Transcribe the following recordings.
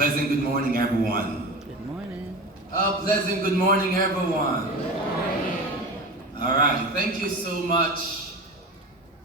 pleasant good morning, everyone. Good morning. A pleasant good morning, everyone. Good morning. All right, thank you so much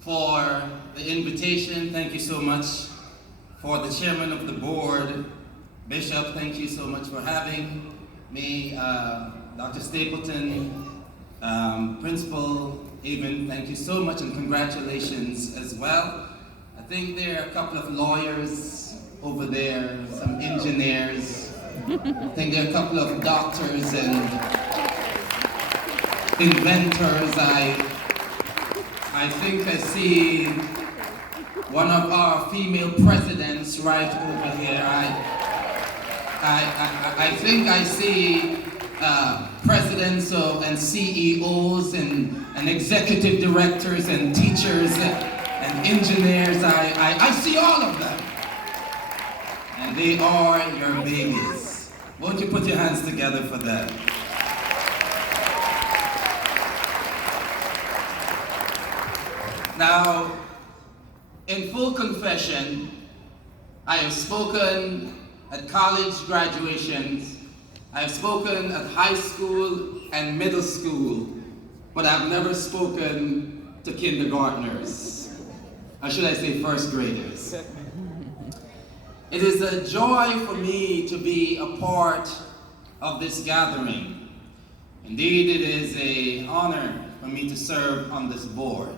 for the invitation. Thank you so much for the chairman of the board. Bishop, thank you so much for having me. Dr. Stapleton, Principal, even, thank you so much and congratulations as well. I think there are a couple of lawyers over there, some engineers. I think there are a couple of doctors and inventors. I think I see one of our female presidents right over here. I think I see presidents and CEOs and executive directors and teachers and engineers. I see all of them. And they are your babies. Won't you put your hands together for them? Now, in full confession, I have spoken at college graduations, I have spoken at high school and middle school, but I've never spoken to kindergartners, or should I say first graders. It is a joy for me to be a part of this gathering. Indeed, it is an honor for me to serve on this board.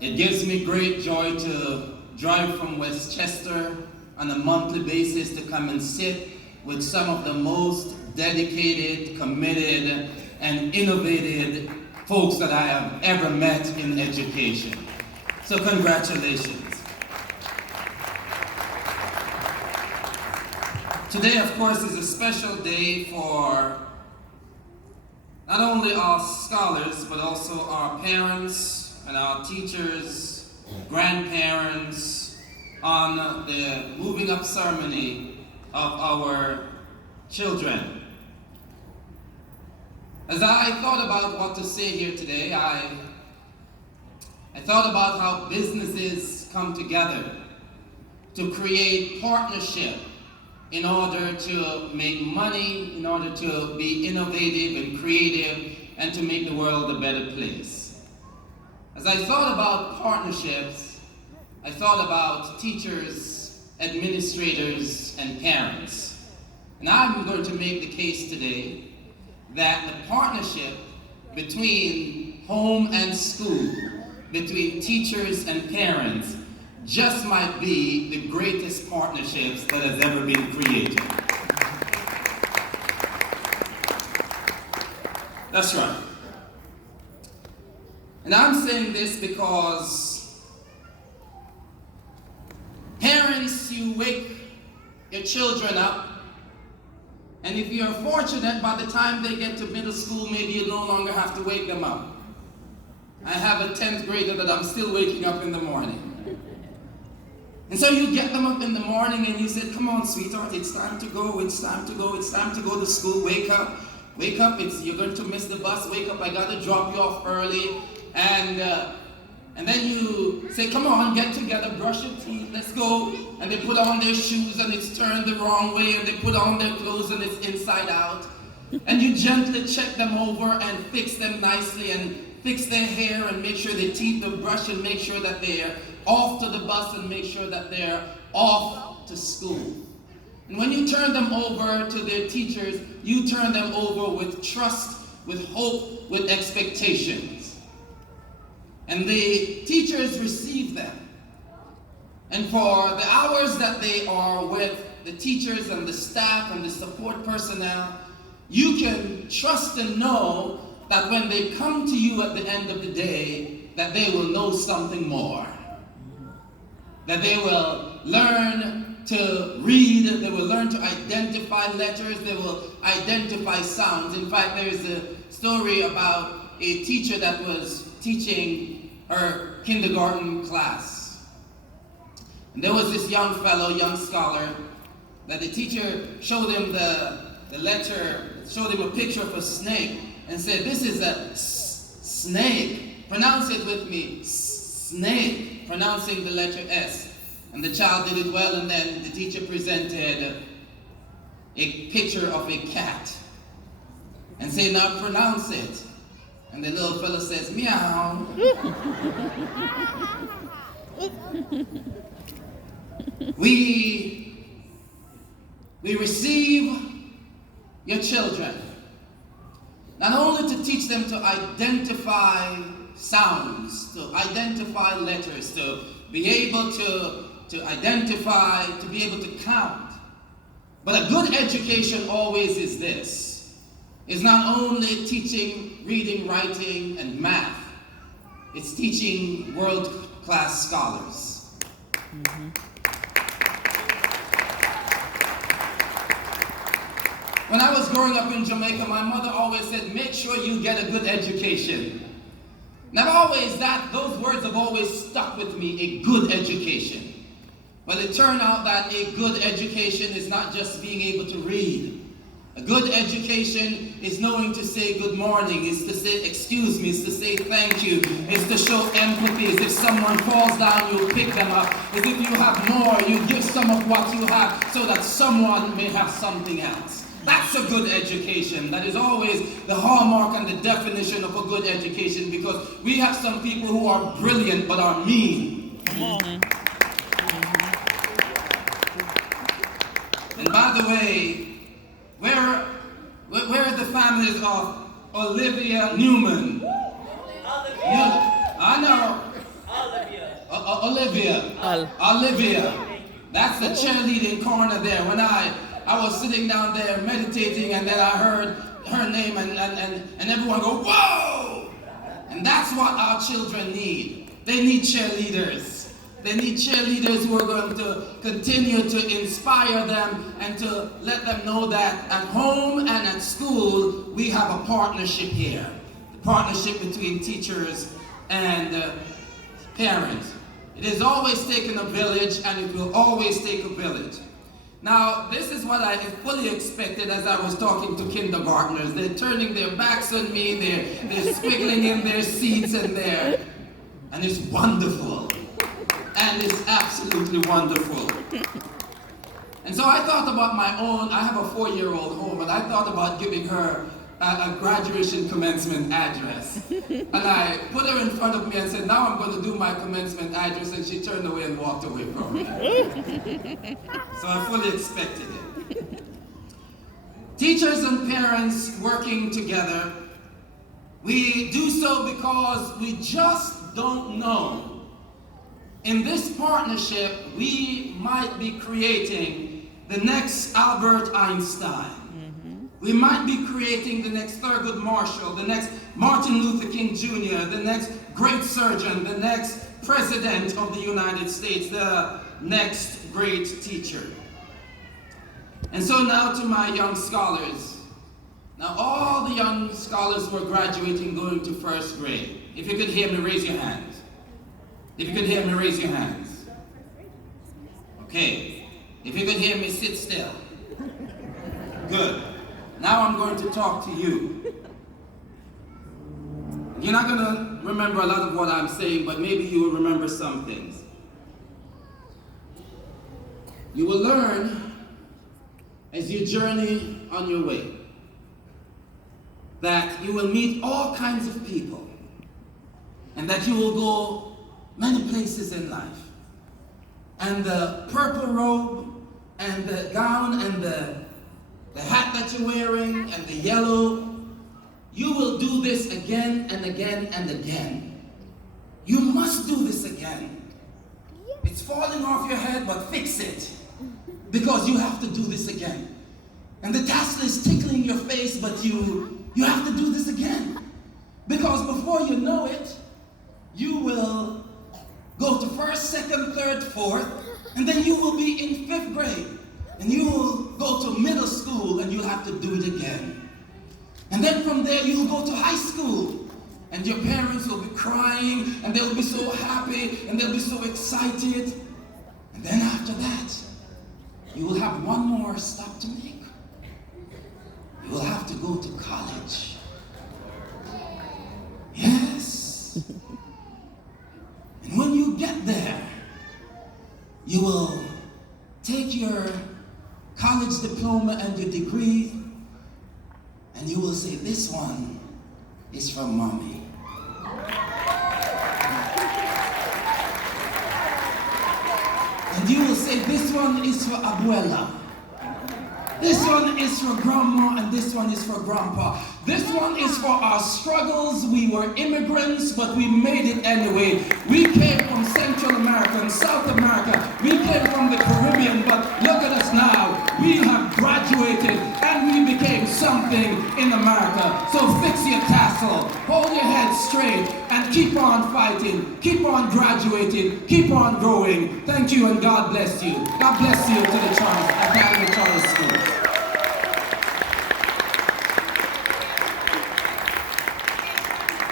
It gives me great joy to drive from Westchester on a monthly basis to come and sit with some of the most dedicated, committed, and innovative folks that I have ever met in education. So congratulations. Today, of course, is a special day for not only our scholars, but also our parents and our teachers, grandparents, on the moving up ceremony of our children. As I thought about what to say here today, I thought about how businesses come together to create partnership in order to make money, in order to be innovative and creative, and to make the world a better place. As I thought about partnerships, I thought about teachers, administrators, and parents. And I'm going to make the case today that the partnership between home and school, between teachers and parents, just might be the greatest partnerships that has ever been created. That's right. And I'm saying this because parents, you wake your children up, and if you're fortunate, by the time they get to middle school, maybe you no longer have to wake them up. I have a 10th grader that I'm still waking up in the morning. And so you get them up in the morning and you said, come on, sweetheart, it's time to go, it's time to go, it's time to go to school, wake up, you're going to miss the bus, wake up, I gotta drop you off early. And then you say, come on, get together, brush your teeth, let's go. And they put on their shoes and it's turned the wrong way, and they put on their clothes and it's inside out. And you gently check them over and fix them nicely and fix their hair and make sure their teeth are brushed and make sure that they're off to the bus and make sure that they're off to school. And when you turn them over to their teachers, you turn them over with trust, with hope, with expectations. And the teachers receive them. And for the hours that they are with the teachers and the staff and the support personnel, you can trust and know that when they come to you at the end of the day, that they will know something more. That they will learn to read, they will learn to identify letters, they will identify sounds. In fact, there is a story about a teacher that was teaching her kindergarten class. And there was this young fellow, young scholar, that the teacher showed him the letter, showed him a picture of a snake, and said, this is a snake. Pronounce it with me. Snake. Pronouncing the letter S. And the child did it well, and then the teacher presented a picture of a cat and said, now pronounce it. And the little fellow says, meow. We receive your children, not only to teach them to identify sounds, to identify letters, to be able to identify, to be able to count. But a good education always is this. It's not only teaching reading, writing, and math. It's teaching world-class scholars. Mm-hmm. When I was growing up in Jamaica, my mother always said, make sure you get a good education. Not always those words have always stuck with me, a good education. But it turned out that a good education is not just being able to read. A good education is knowing to say good morning, is to say excuse me, is to say thank you, is to show empathy. Is if someone falls down, you pick them up. Is if you have more, you give some of what you have so that someone may have something else. That's a good education. That is always the hallmark and the definition of a good education, because we have some people who are brilliant but are mean. Mm-hmm. And by the way, where are the families of Olivia Newman? I know. Olivia. That's the cheerleading corner there. When I was sitting down there meditating, and then I heard her name, and everyone go, whoa! And that's what our children need. They need cheerleaders. They need cheerleaders who are going to continue to inspire them and to let them know that at home and at school, we have a partnership here. The partnership between teachers and parents. It has always taken a village, and it will always take a village. Now, this is what I fully expected as I was talking to kindergartners. They're turning their backs on me, they're squiggling in their seats and it's wonderful. And it's absolutely wonderful. And so I thought about my own, I have a 4-year-old home, and I thought about giving her a graduation commencement address. And I put her in front of me and said, now I'm going to do my commencement address, and she turned away and walked away from me. So I fully expected it. Teachers and parents working together, we do so because we just don't know. In this partnership, we might be creating the next Albert Einstein. Mm-hmm. We might be creating the next Thurgood Marshall, the next Martin Luther King Jr., the next great surgeon, the next president of the United States, the next great teacher. And so now to my young scholars. Now all the young scholars who are graduating, going to first grade. If you could hear me, raise your hands. If you could hear me, raise your hands. Okay. If you could hear me, sit still. Good. Now I'm going to talk to you. You're not going to remember a lot of what I'm saying, but maybe you will remember some things. You will learn as you journey on your way that you will meet all kinds of people, and that you will go many places in life. And the purple robe and the gown and the hat that you're wearing and the yellow, you will do this again and again and again. You must do this again. It's falling off your head, but fix it, because you have to do this again. And the tassel is tickling your face, but you have to do this again, because before you know it, you will go to first, second, third, fourth, and then you will be in 5th grade. And you will go to middle school, and you'll have to do it again. And then from there, you'll go to high school. And your parents will be crying, and they'll be so happy, and they'll be so excited. And then after that, you will have one more stop to make. You will have to go to college. Yes. And when you get there, You will take your college diploma and your degree, and you will say, this one is from mommy. And you will say, this one is for abuela. This one is for grandma, and this one is for grandpa. This one is for our struggles. We were immigrants, but we made it anyway. We came from Central America and South America. We came from the Caribbean, but look at us now. We have graduated and we became something in America. So fix your tassel, hold your head straight, and keep on fighting. Keep on graduating. Keep on growing. Thank you, and God bless you. God bless you to the Academy Charter School.